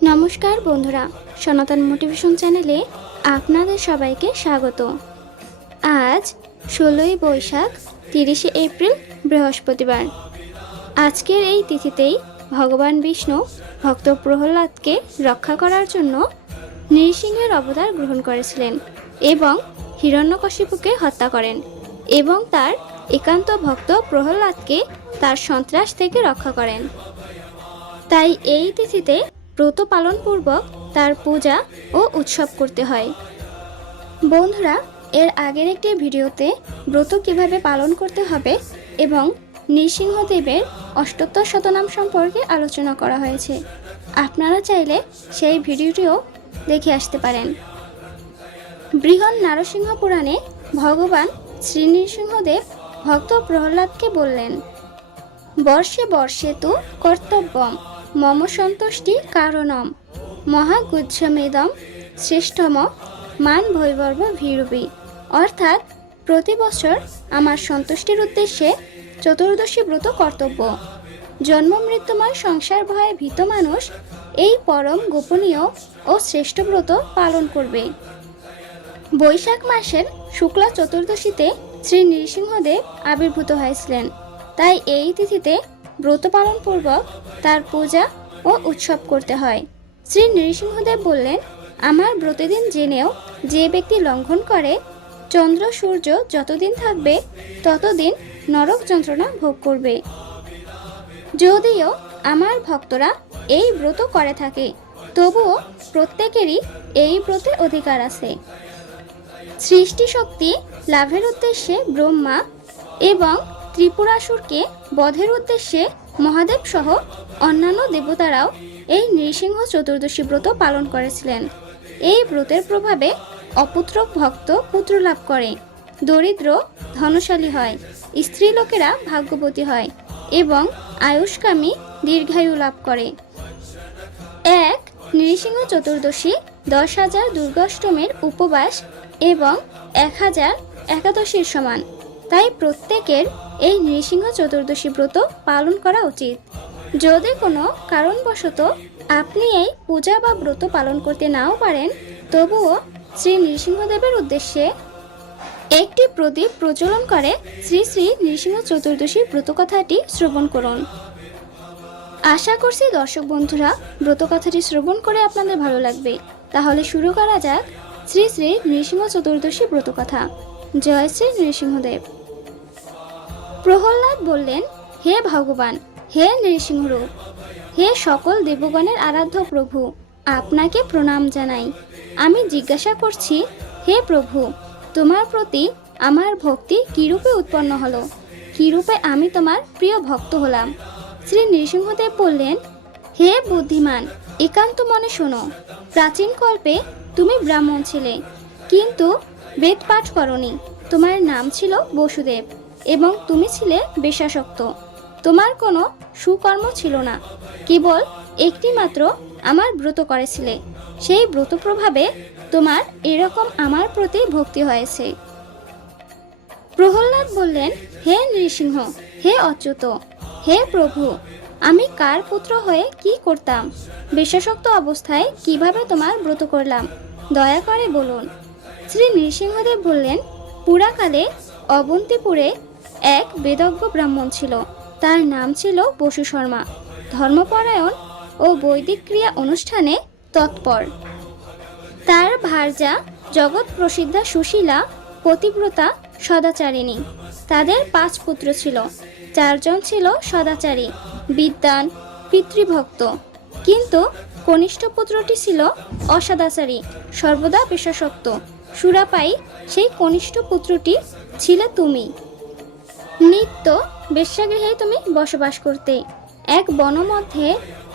নমস্কার বন্ধুরা, সনাতন মোটিভেশন চ্যানেলে আপনাদের সবাইকে স্বাগত। আজ 16ই বৈশাখ 30শে এপ্রিল বৃহস্পতিবার। আজকের এই তিথিতেই ভগবান বিষ্ণু ভক্ত প্রহ্লাদকে রক্ষা করার জন্য নৃসিংহের অবতার গ্রহণ করেছিলেন এবং হিরণ্যকশিপুকে হত্যা করেন এবং তার একান্ত ভক্ত প্রহ্লাদকে তার সন্ত্রাস থেকে রক্ষা করেন। তাই এই তিথিতে ব্রত পালনপূর্বক তার পূজা ও উৎসব করতে হয়। বন্ধুরা, এর আগের একটি ভিডিওতে ব্রত কিভাবে পালন করতে হবে এবং নৃসিংহদেবের অষ্টোত্তর শতনাম সম্পর্কে আলোচনা করা হয়েছে। আপনারা চাইলে সেই ভিডিওটিও দেখে আসতে পারেন। বৃহৎ নারসিংহ পুরাণে ভগবান শ্রী নৃসিংহদেব ভক্ত প্রহ্লাদকে বললেন, বর্ষে বর্ষে তু কর্তব্যম মম সন্তুষ্টি কারণম মহাগুজ্জমেদম শ্রেষ্ঠম মান ভৈবর্ব ভীরুবি। অর্থাৎ প্রতি বছর আমার সন্তুষ্টির উদ্দেশ্যে চতুর্দশী ব্রত কর্তব্য। জন্ম মৃত্যুময় সংসার ভয়ে ভীত মানুষ এই পরম গোপনীয় ও শ্রেষ্ঠ ব্রত পালন করবে। বৈশাখ মাসের শুক্লা চতুর্দশীতে শ্রী নৃসিংহদেব আবির্ভূত হয়েছিলেন। তাই এই তিথিতে ব্রত পালন পূর্বক তার পূজা ও উৎসব করতে হয়। শ্রী নৃসিংহদেব বললেন, আমার ব্রতদিন জেনেও যে ব্যক্তি লঙ্ঘন করে, চন্দ্র সূর্য যতদিন থাকবে ততদিন নরক যন্ত্রণা ভোগ করবে। যদিও আমার ভক্তরা এই ব্রত করে থাকে, তবুও প্রত্যেকেরই এই ব্রতে অধিকার আছে। সৃষ্টি শক্তি লাভের উদ্দেশ্যে ব্রহ্মা এবং ত্রিপুরাসুরকে বধের উদ্দেশ্যে মহাদেব সহ অন্যান্য দেবতারাও এই নৃসিংহ চতুর্দশী ব্রত পালন করেছিলেন। এই ব্রতের প্রভাবে অপুত্রক ভক্ত পুত্র লাভ করে, দরিদ্র ধনশালী হয়, স্ত্রীলোকেরা ভাগ্যবতী হয় এবং আয়ুষ্কামী দীর্ঘায়ু লাভ করে। এক নৃসিংহ চতুর্দশী 10,000 দুর্গাষ্টমীর উপবাস এবং 1000 একাদশীর সমান। তাই প্রত্যেকের এই নৃসিংহ চতুর্দশী ব্রত পালন করা উচিত। যদি কোনো কারণবশত আপনি এই পূজা বা ব্রত পালন করতে নাও পারেন, তবুও শ্রী নৃসিংহদেবের উদ্দেশ্যে একটি প্রদীপ প্রজ্বলন করে শ্রী শ্রী নৃসিংহ চতুর্দশীর ব্রতকথাটি শ্রবণ করুন। আশা করছি দর্শক বন্ধুরা ব্রতকথাটি শ্রবণ করে আপনাদের ভালো লাগবে। তাহলে শুরু করা যাক শ্রী শ্রী নৃসিংহ চতুর্দশী ব্রতকথা। জয় শ্রী নৃসিংহদেব। প্রহ্লাদ বললেন, হে ভগবান, হে নৃসিংহরূপ, হে সকল দেবগণের আরাধ্য প্রভু, আপনাকে প্রণাম জানাই। আমি জিজ্ঞাসা করছি, হে প্রভু, তোমার প্রতি আমার ভক্তি কিরূপে উৎপন্ন হলো? কিরূপে আমি তোমার প্রিয় ভক্ত হলাম? শ্রী নৃসিংহদেব বললেন, হে বুদ্ধিমান, একান্ত মনে শোনো। প্রাচীন কল্পে তুমি ব্রাহ্মণ ছিলে, কিন্তু বেদ পাঠ করনি। তোমার নাম ছিল বসুদেব এবং তুমি ছিলে বেশাসক্ত। তোমার কোনো সুকর্ম ছিল না, কেবল একটি মাত্র আমার ব্রত করেছিলে। সেই ব্রত প্রভাবে তোমার এরকম আমার প্রতি ভক্তি হয়েছে। প্রহ্লাদ বললেন, হে নৃসিংহ, হে অচ্যুত, হে প্রভু, আমি কার পুত্র হয়ে কি করতাম? বেশাসক্ত অবস্থায় কিভাবে তোমার ব্রত করলাম? দয়া করে বলুন। শ্রী নৃসিংহদেব বললেন, পুরাকালে অবন্তিপুরে এক বেদজ্ঞ ব্রাহ্মণ ছিল। তার নাম ছিল বসু শর্মা। ধর্মপরায়ণ ও বৈদিক ক্রিয়া অনুষ্ঠানে তৎপর। তার ভার্যা জগৎ প্রসিদ্ধা সুশীলা, পতিব্রতা, সদাচারিণী। তাদের 5 পুত্র ছিল। 4 জন ছিল সদাচারী, বিদ্বান, পিতৃভক্ত, কিন্তু কনিষ্ঠ পুত্রটি ছিল অসদাচারী, সর্বদা বেশাসক্ত। সুরাপায়ী সেই কনিষ্ঠ পুত্রটি ছিলে তুমি। নিত্য বেশ্যাগৃহে তুমি বসবাস করতে। এক বন মধ্যে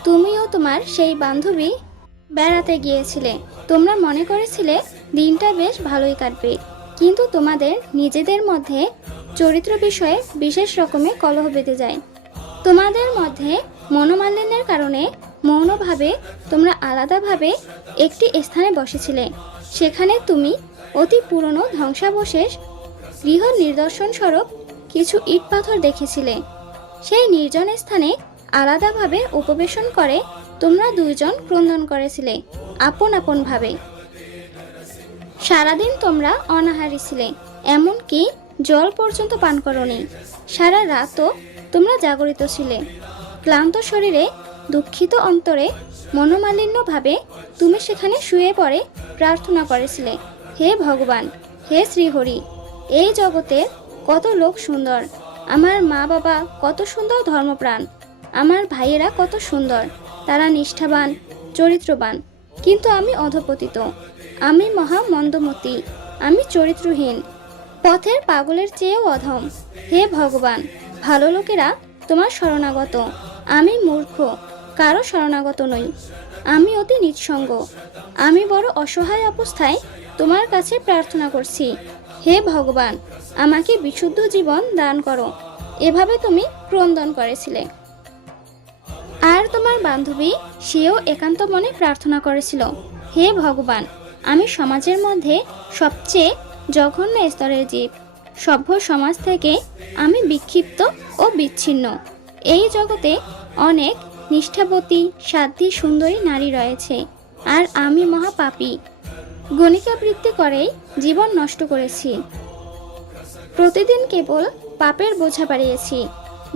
তুমি ও তোমার সেই বান্ধবী বেড়াতে গিয়েছিলে। তোমরা মনে করেছিলে দিনটা বেশ ভালোই কাটবে, কিন্তু তোমাদের নিজেদের মধ্যে চরিত্র বিষয়ে বিশেষ রকমের কলহ বেঁধে যায়। তোমাদের মধ্যে মনোমালিন্যের কারণে মৌনভাবে তোমরা আলাদাভাবে একটি স্থানে বসেছিলে। সেখানে তুমি অতি পুরনো ধ্বংসাবশেষ, গৃহ নিদর্শন স্বরূপ কিছু ইট পাথর দেখেছিলে। সেই নির্জন স্থানে আলাদাভাবে উপবেশন করে তোমরা দুইজন ক্রন্দন করেছিলে আপন আপন ভাবে। সারাদিন তোমরা অনাহারী ছিলে, এমনকি জল পর্যন্ত পান করনি। সারা রাতও তোমরা জাগরিত ছিলে। ক্লান্ত শরীরে, দুঃখিত অন্তরে, মনোমালিন্য ভাবে তুমি সেখানে শুয়ে পড়ে প্রার্থনা করেছিলে, হে ভগবান, হে শ্রীহরি, এই জগতের কত লোক সুন্দর, আমার মা বাবা কত সুন্দর ধর্মপ্রাণ, আমার ভাইয়েরা কত সুন্দর, তারা নিষ্ঠাবান, চরিত্রবান, কিন্তু আমি অধপতিত, আমি মহা মন্দমতি, আমি চরিত্রহীন, পথের পাগলের চেয়েও অধম। হে ভগবান, ভালো লোকেরা তোমার শরণাগত, আমি মূর্খ, কারো শরণাগত নই, আমি অতি নিঃসঙ্গ, আমি বড় অসহায় অবস্থায় তোমার কাছে প্রার্থনা করছি। হে ভগবান, আমাকে বিশুদ্ধ জীবন দান করো। এভাবে তুমি ক্রন্দন করেছিলে। আর তোমার বান্ধবী, সেও একান্ত মনে প্রার্থনা করেছিল, হে ভগবান, আমি সমাজের মধ্যে সবচেয়ে জঘন্য স্তরের জীব, সভ্য সমাজ থেকে আমি বিক্ষিপ্ত ও বিচ্ছিন্ন। এই জগতে অনেক নিষ্ঠাবতী, সাধ্বী, সুন্দরী নারী রয়েছে, আর আমি মহাপাপী, গণিকাবৃত্তি করেই জীবন নষ্ট করেছি। প্রতিদিন কেবল পাপের বোঝা বাড়িয়েছি।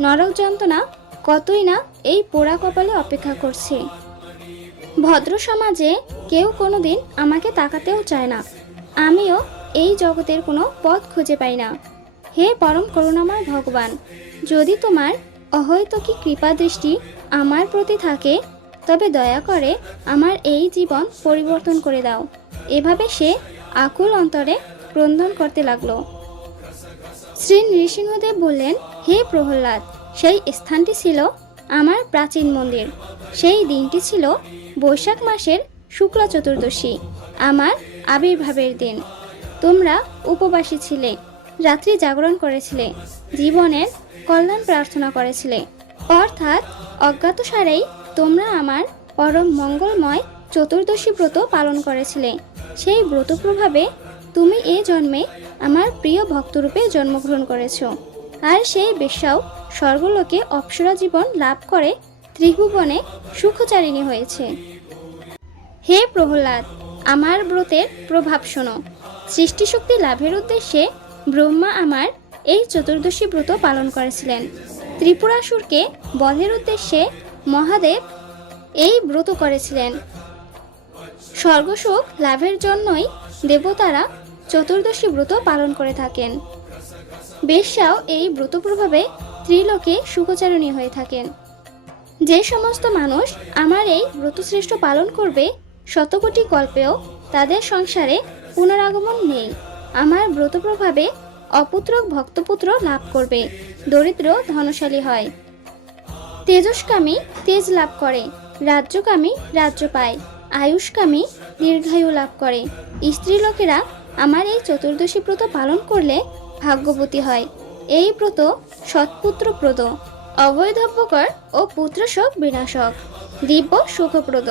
নরক যন্ত্রণা কতই না এই পোড়া কপালে অপেক্ষা করছে। ভদ্র সমাজে কেউ কোনোদিন আমাকে তাকাতেও চায় না। আমিও এই জগতের কোনো পথ খুঁজে পাই না। হে পরম করুণাময় ভগবান, যদি তোমার অহৈতুকী কৃপা দৃষ্টি আমার প্রতি থাকে, তবে দয়া করে আমার এই জীবন পরিবর্তন করে দাও। এভাবে সে আকুল অন্তরে ক্রন্দন করতে লাগলো। শ্রী নৃসিংহদেব বললেন, হে প্রহ্লাদ, সেই স্থানটি ছিল আমার প্রাচীন মন্দির। সেই দিনটি ছিল বৈশাখ মাসের শুক্লা চতুর্দশী, আমার আবির্ভাবের দিন। তোমরা উপবাসী ছিলে, রাত্রি জাগরণ করেছিলে, জীবনের কল্যাণ প্রার্থনা করেছিলে। অর্থাৎ অজ্ঞাতসারেই তোমরা আমার পরম মঙ্গলময় চতুর্দশী ব্রত পালন করেছিলে। সেই ব্রত প্রভাবে তুমি এই জন্মে আমার প্রিয় ভক্তরূপে জন্মগ্রহণ করেছ। আর সেই বেশ্যাও স্বর্গলোকে অপ্সরা জীবন লাভ করে ত্রিভুবনে সুখচারিণী হয়েছে। হে প্রহ্লাদ, আমার ব্রতের প্রভাব শোনো। সৃষ্টিশক্তি লাভের উদ্দেশ্যে ব্রহ্মা আমার এই চতুর্দশী ব্রত পালন করেছিলেন। ত্রিপুরাসুরকে বধের উদ্দেশ্যে মহাদেব এই ব্রত করেছিলেন। স্বর্গসুখ লাভের জন্যই দেবতারা চতুর্দশী ব্রত পালন করে থাকেন। বেশ্যাও এই ব্রত প্রভাবে ত্রিলোকে সুখচারিণী হয়ে থাকেন। যে সমস্ত মানুষ আমার এই ব্রতশ্রেষ্ঠ পালন করবে, শতকোটি কল্পেও তাদের সংসারে পুনরাগমন নেই। আমার ব্রত প্রভাবে অপুত্রক ভক্তপুত্র লাভ করবে, দরিদ্র ধনশালী হয়, তেজস্কামী তেজ লাভ করে, রাজ্যকামী রাজ্য পায়, আয়ুষ্কামী দীর্ঘায়ু লাভ করে। স্ত্রীলোকেরা আমার এই চতুর্দশী ব্রত পালন করলে ভাগ্যবতী হয়। এই ব্রত সৎপুত্রপ্রদ, অবৈধব্যকর ও পুত্রশোক বিনাশক, দিব্য সুখপ্রদ।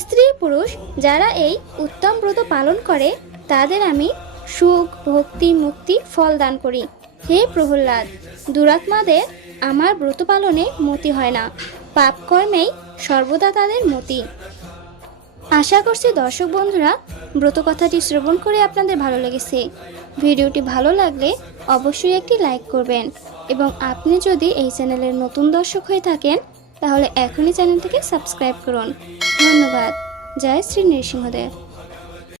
স্ত্রী পুরুষ যারা এই উত্তম ব্রত পালন করে, তাদের আমি সুখ, ভক্তি, মুক্তি ফল দান করি। হে প্রহ্লাদ, দুরাত্মাদের আমার ব্রত পালনে মতি হয় না, পাপ কর্মেই সর্বদা তাদের মতি। আশা করছি দর্শক বন্ধুরা ব্রত কথাটি শ্রবণ করে আপনাদের ভালো লেগেছে। ভিডিওটি ভালো লাগলে অবশ্যই একটি লাইক করবেন, এবং আপনি যদি এই চ্যানেলের নতুন দর্শক হয়ে থাকেন তাহলে এখনই চ্যানেলটিকে সাবস্ক্রাইব করুন। ধন্যবাদ। জয় শ্রী নৃসিংহদেব।